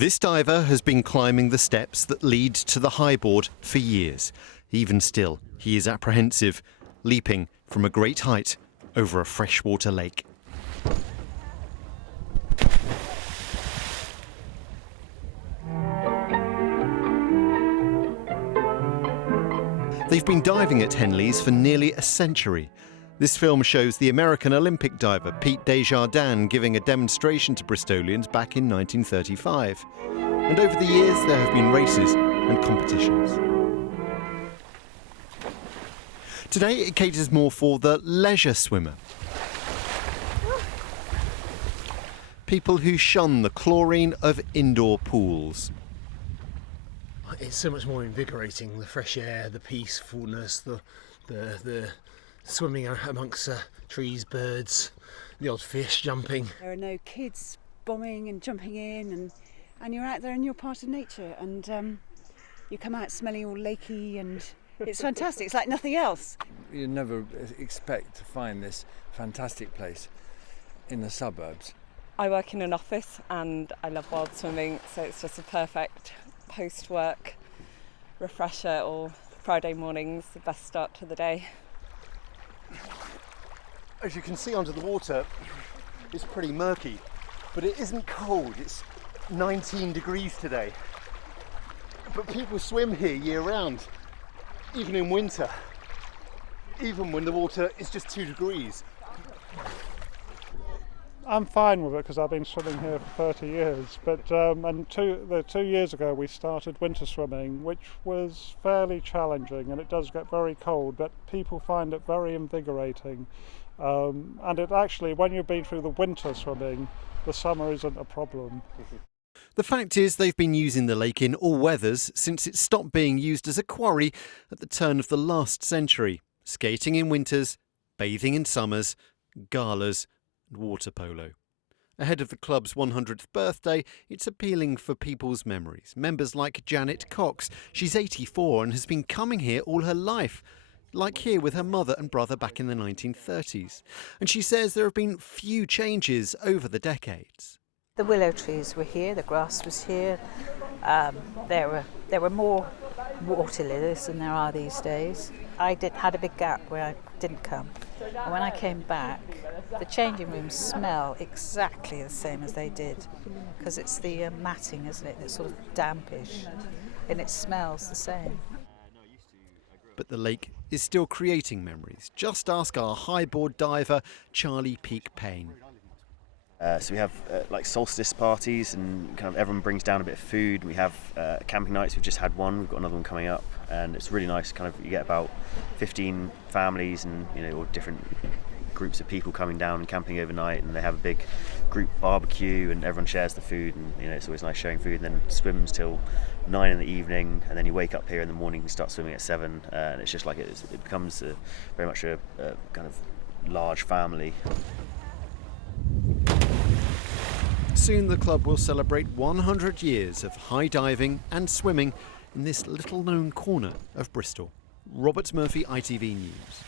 This diver has been climbing the steps that lead to the high board for years. Even still, he is apprehensive, leaping from a great height over a freshwater lake. They've been diving at Henleaze for nearly a century. This film shows the American Olympic diver Pete Desjardins giving a demonstration to Bristolians back in 1935. And over the years there have been races and competitions. Today it caters more for the leisure swimmer. People who shun the chlorine of indoor pools. It's so much more invigorating, the fresh air, the peacefulness, the swimming amongst trees, birds, the odd fish jumping. There are no kids bombing and jumping in, and you're out there and you're part of nature, and you come out smelling all lakey, and it's fantastic. It's like nothing else. You never expect to find this fantastic place in the suburbs. I work in an office and I love wild swimming, so it's just a perfect post-work refresher, or Friday mornings, the best start to the day. As you can see under the water, it's pretty murky, but it isn't cold. It's 19 degrees today. But people swim here year round, even in winter, even when the water is just 2 degrees. I'm fine with it because I've been swimming here for 30 years, but 2 years ago we started winter swimming, which was fairly challenging, and it does get very cold, but people find it very invigorating. And it actually, when you've been through the winter swimming, the summer isn't a problem. The fact is they've been using the lake in all weathers since it stopped being used as a quarry at the turn of the last century. Skating in winters, bathing in summers, galas and water polo. Ahead of the club's 100th birthday, it's appealing for people's memories. Members like Janet Cox. She's 84 and has been coming here all her life, like here with her mother and brother back in the 1930s. And she says there have been few changes over the decades. The willow trees were here, the grass was here. There were more water lilies than there are these days. I had a big gap where I didn't come. And when I came back, the changing rooms smell exactly the same as they did, because it's the matting, isn't it? It's sort of dampish, and it smells the same. But the lake is still creating memories. Just ask our highboard diver, Charlie Peak Payne. So we have like solstice parties, and kind of everyone brings down a bit of food. We have camping nights. We've just had one. We've got another one coming up, and it's really nice. Kind of you get about 15 families and or different groups of people coming down and camping overnight, and they have a big group barbecue, and everyone shares the food, and it's always nice sharing food. And then swims till 9 in the evening, and then you wake up here in the morning and start swimming at 7, and it's just like it becomes very much a kind of large family. Soon the club will celebrate 100 years of high diving and swimming in this little known corner of Bristol. Robert Murphy, ITV News.